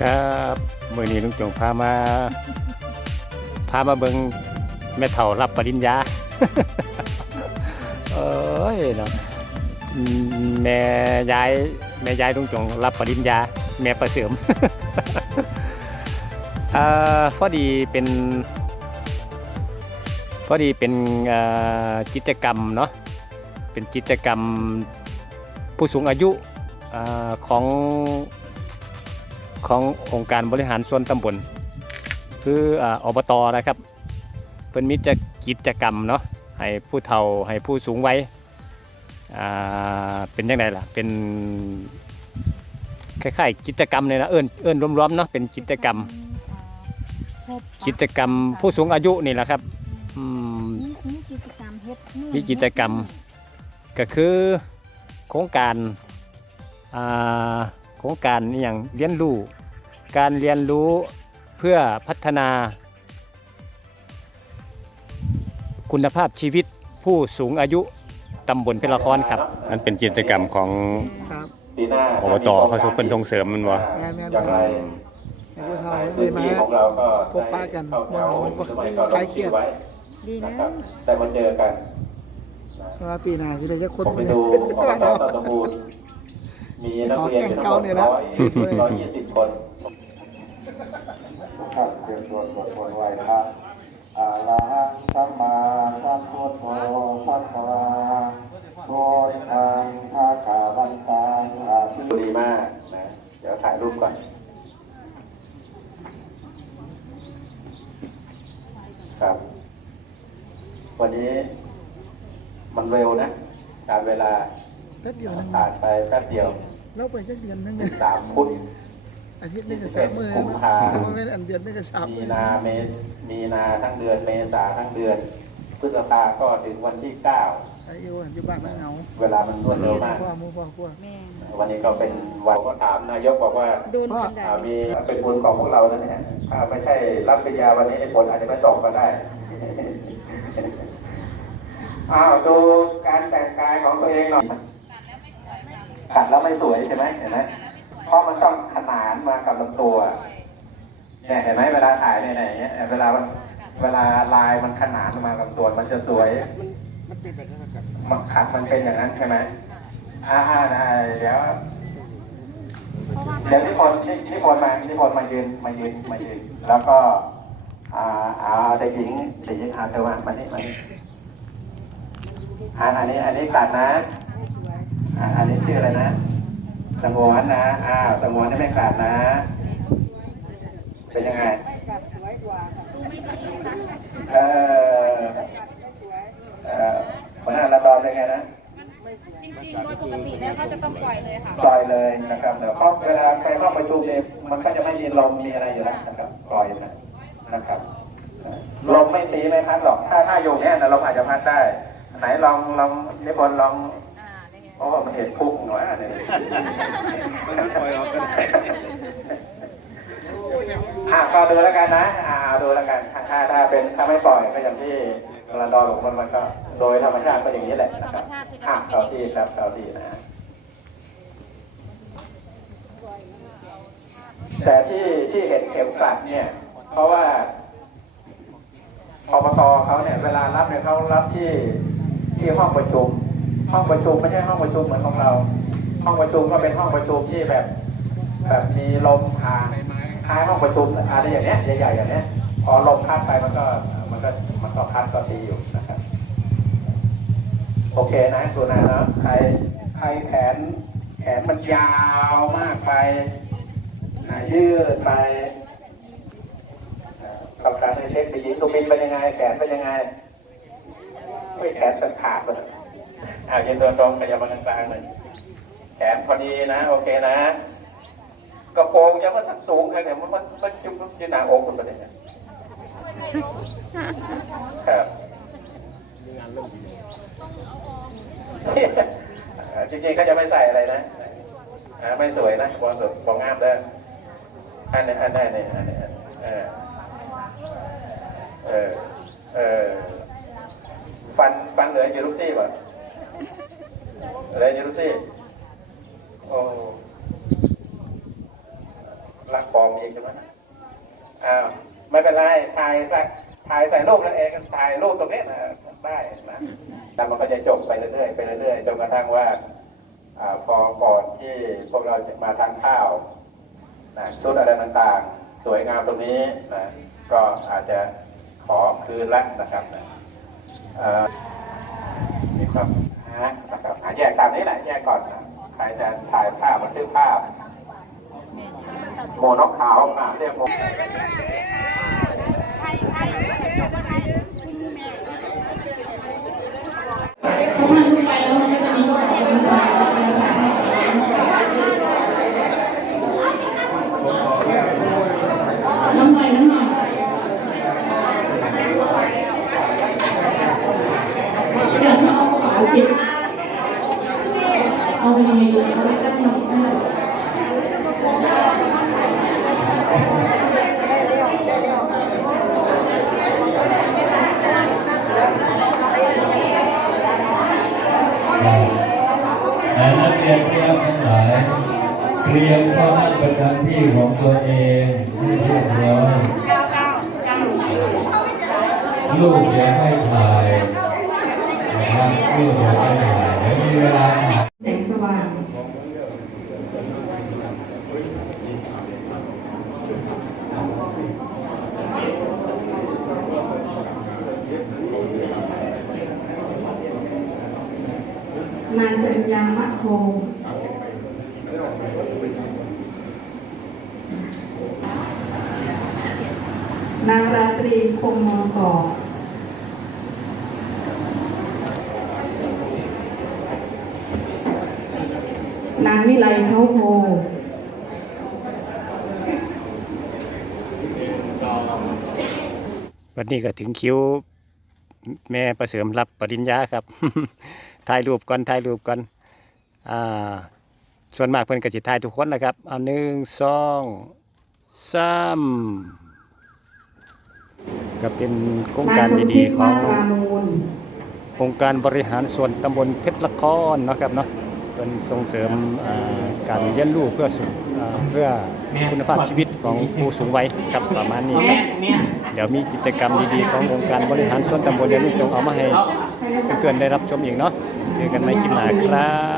ครับมื่อนี้ลุงจงพามา พามาเบิงแม่เฒ่ารับปริญญา เอ้ยเนาะแม่ยายแม่ยายลุงจงรับปริญญา แม่ประเสริมอ่าพอดีเป็น พอดีเป็นกิจกรรมเนาะเป็นกิจกรรมผู้สูงอายุอาของ ขององค์การบริหารส่วนตำบล คืออ่าอบตนะครับ เป็นมิจะกิจกรรมเนาะให้ผู้เฒ่าให้ผู้สูงวัยอ่าเป็นยังไงล่ะ เป็นคล้ายๆกิจกรรมเลยนะเอิ้นเอิ้นรวมๆเนาะเป็นกิจกรรม กิจกรรมผู้สูงอายุนี่แหละครับอืมมีกิจกรรมเฮ็ดมีกิจกรรมก็คือโครงการอ่า โครงการอหย่างเรียนรู้ การเรียนรู้เพื่อพัฒนา คุณภาพชีวิตผู้สูงอายุตำบลเพชรละครครับนั่นเป็นกิจกรรมของครับปีหน้าอบตเขาสุขเพิ่นส่งเสริมมันวะแม่นแม่นอย่างไรให้พวกเขาได้พื้นมาที่ของเราก็พบปะกันเข้าแถวว่าเอาสมัยก่อนคลายเครียดไว้ดีนะนะครับแต่มาเจอกันเพราะว่าปีหน้าจะได้จะคนผมไปเลยดูอบตตะบูร มีนักเรียนอยู่ทั้งหมดร้อยร้อยยี่สิบคนครับเตรียมตัวสวดมนต์ไหว้พระอะระหังสัมมาสัมพุทโธพระวาโตทังภาคาวันตังอาทิดีมากนะเดี๋ยวถ่ายรูปก่อนครับ วันนี้มันเร็วนะ การเวลาแป๊บเดียวนึงผ่านไปแป๊บเดียว เราไปแค่เดือนนึงสามพุธ อาทิตย์นึงก็สามมื้อกุมภา แต่ว่าไม่ได้อันเดือนนึงก็สามมีมื้อนาเมษมีนาทั้งเดือนเมษาทั้งเดือน พฤษภาก็ถึงวันที่เก้าอายุอยู่บ้านมันเหงาเวลามันรวดเร็วมากพ่อหมูพ่อพ่อแม่วันนี้ก็เป็นวันก็ถามนายกบอกว่าโดนกันได้อ่ามีเป็นบุญของพวกเรานะเนี่ยถ้าไม่ใช่รับปริญญาวันนี้ผลอาจจะไม่ตกก็ได้ อ้าวดูการแต่งกายของตัวเองหน่อย ขัดแล้วไม่สวยใช่ไหมเห็นไหมเพราะมันต้องขนานมากับลำตัวเนี่ยเห็นไหมเวลาถ่ายเนี่ยเนี่ยอย่างเงี้ยเวลาเวลาลายมันขนานมากับตัวมันจะสวยมันขัดมันเป็นอย่างนั้นใช่ไหมอ่าได้เดี๋ยวเดี๋ยวนิพนธ์นิพนธ์มานิพนธ์มายืนมายืนมายืน แล้วก็อ่าเอาเด็กหญิงเด็กหญิงอาเธอมามานี่มานี่ยอันนี้อันนี้กัดนะ อ่าอันนี้ชื่ออะไรนะสงวนนะ อ้าวสงวนนี่ไม่กัดนะ เป็นยังไงเออเออหัวหน้าระดอนเป็นไงนะจริงๆโดยปกติแล้วเขาจะต้องปล่อยเลยค่ะปล่อยเลยนะครับเดี๋ยวเพราะเวลาใครเข้าประชุมเนี่ยมันก็จะไม่มีลมมีอะไรอยู่แล้วนะครับปล่อยนะนะครับลมไม่ตีไม่พัดหรอก ถ้าถ้าอยู่เนี้ยนะลมอาจจะพัดได้ ไหนลองลองนิพนธ์ลอง อ่าได้ไงเพราะว่ามันเห็นพุ่งหน่อยเนี่ยอะก็ดูแล้วกันนะ อ่าดูแล้วกันถ้าถ้าถ้าเป็นถ้าไม่ปล่อยก็อย่างที่กระดอนหลงมันมันก็โดยธรรมชาติก็อย่างนี้แหละนะครับอะเต่าที่ครับเต่าที่นะแต่ที่ที่เห็นเข็มกลัดเนี่ย เพราะว่าอบตเขาเนี่ย เวลารับเนี่ยเขารับที่ที่ห้องประชุม ห้องประชุมไม่ใช่ห้องประชุมเหมือนของเรา ห้องประชุมก็เป็นห้องประชุมที่แบบ แบบมีลมผ่านคล้ายห้องประชุมอะไรอย่างเนี้ยใหญ่ๆอย่างเนี้ยพอลมพัดไปมันก็มันก็มันก็พัดก็ตีอยู่นะครับโอเคนะตัวนาเนาะใครใครแขนแขนมันยาวมากไปอ่ายืดไปกำการให้เช็คไปยิงตัวบินเป็นยังไง แขนเป็นยังไงไม่แขนเป็นขาดเลย อ่ายืนตัวตรงขยับมาทางกลางหน่อยแขนพอดีนะ โอเคนะ กระโปรงจะมันสูงแค่ไหนมันมันมันจุ๊บยืนหนาอกคุณประเด็นเนี่ยครับจริงๆเขาจะไม่ใส่อะไรนะอ่าไม่สวยนะบอลสุดบอลงามเด้อันนี้อันนี้อันนี้อันนี้เออเออเออฟันฟันเหลืออยู่ลูกซี่ป่ะ เหลืออยู่ลูกซี่โอ้รักปองใช่ไหมอ้าวไม่เป็นไรถ่ายใส่ถ่ายใส่รูปนั่นเองถ่ายรูปตรงนี้นะได้นะแล้วมันก็จะจบไปเรื่อยๆไปเรื่อยๆจนกระทั่งว่าอพอก่อนที่พวกเราจะมาทานข้าวนะชุดอะไรต่างๆ สวยงามตรงนี้นะก็อาจจะขอคืนละนะครับนะเอ่อมีความฮะนะครับ แยกตามนี้แหละแยกก่อนใครจะถ่ายภาพบันทึกภาพ โมนกขาวเรียกโม น้ำหน่อยน้ำหน่อยเดี๋ยวเอาฝาปิดเอาไปยังไงดีเอาไปตั้งหน่อย และนักเรียนที่รักทั้งหลาย เรียมเข้านั่งประจำที่ของตัวเองให้เรียบร้อยลูกอย่าให้ถ่ายนะครับลูกอย่าให้ถ่ายไม่มีเวลาแสงสว่างนางจัญญามะโค นางราตรีคงมองกอกนางวิไลเขาโพวันนี้ก็ถึงคิวแม่ประเสริมรับปริญญาครับ ถ่ายรูปก่อนถ่ายรูปก่อนอ่าส่วนมากเพิ่นก็สิถ่ายทุกคนนะครับ เอาหนึ่งสองสาม ก็เป็นโครงการดีๆขององค์การบริหารส่วนตำบลเพชรละครนะครับเนาะเป็นส่งเสริมการเรียนรู้เพื่อสุเพื่อคุณภาพชีวิตของผู้สูงวัยครับประมาณนี้ครับเดี๋ยวมีกิจกรรมดีๆขององค์การบริหารส่วนตำบลเดี๋ยวนี้จงเอามาให้เพื่อนๆได้รับชมอีกเนาะเจอกันในคลิปหน้าครับ